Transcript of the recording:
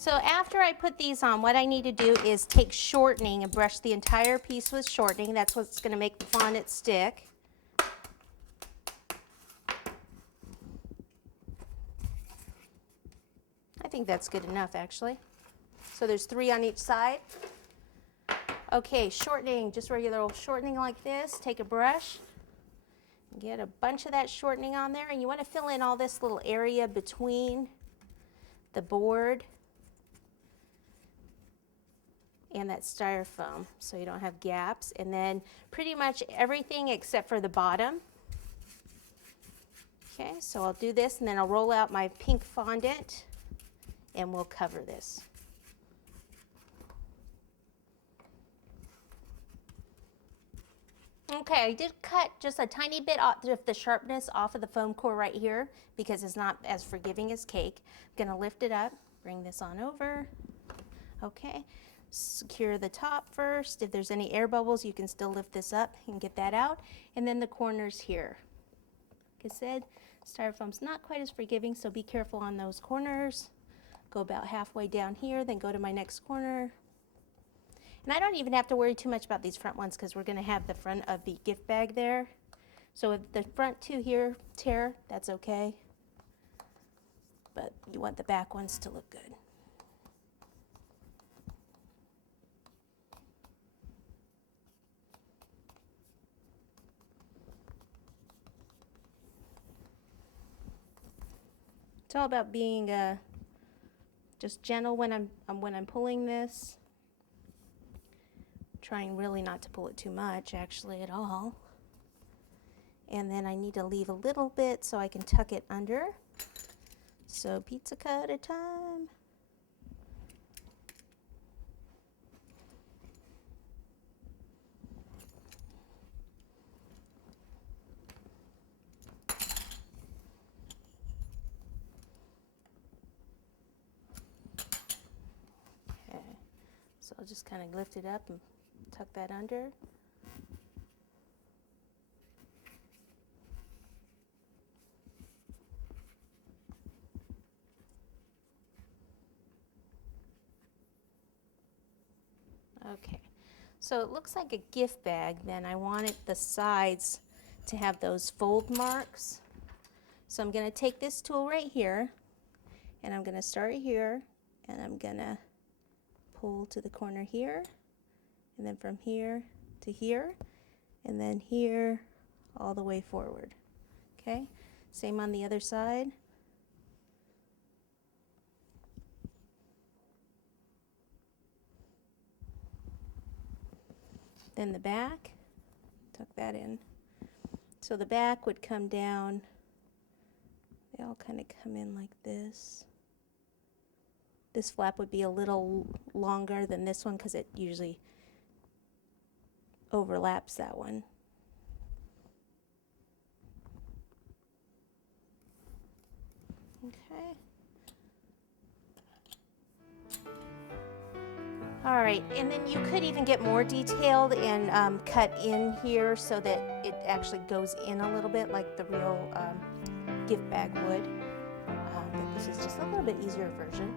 So after I put these on, what I need to do is take shortening and brush the entire piece with shortening. That's what's going to make the fondant stick. I think that's good enough, actually. So there's 3 on each side. Okay, shortening, just regular old shortening like this. Take a brush, get a bunch of that shortening on there, and you want to fill in all this little area between the board and that styrofoam so you don't have gaps, and then pretty much everything except for the bottom. Okay, so I'll do this and then I'll roll out my pink fondant and we'll cover this. Okay, I did cut just a tiny bit of the sharpness off of the foam core right here because it's not as forgiving as cake. I'm gonna lift it up, bring this on over. Okay, secure the top first. If there's any air bubbles, you can still lift this up and get that out. And then the corners here. Like I said, styrofoam's not quite as forgiving, so be careful on those corners. Go about halfway down here, then go to my next corner. And I don't even have to worry too much about these front ones because we're going to have the front of the gift bag there. So if the front 2 here tear, that's okay. But you want the back ones to look good. It's all about being just gentle when I'm pulling this. Trying really not to pull it too much, actually, at all. And then I need to leave a little bit so I can tuck it under. So pizza cut at a time. Okay, so I'll just kind of lift it up and tuck that under. Okay, so it looks like a gift bag. Then I wanted the sides to have those fold marks. So I'm going to take this tool right here, and I'm going to start here, and I'm going to pull to the corner here, and then from here to here, and then here all the way forward. Okay, same on the other side. Then the back, tuck that in. So the back would come down, they all kind of come in like this. This flap would be a little longer than this one because it usually overlaps that one. Okay. All right, and then you could even get more detailed and cut in here so that it actually goes in a little bit like the real gift bag would. But this is just a little bit easier version.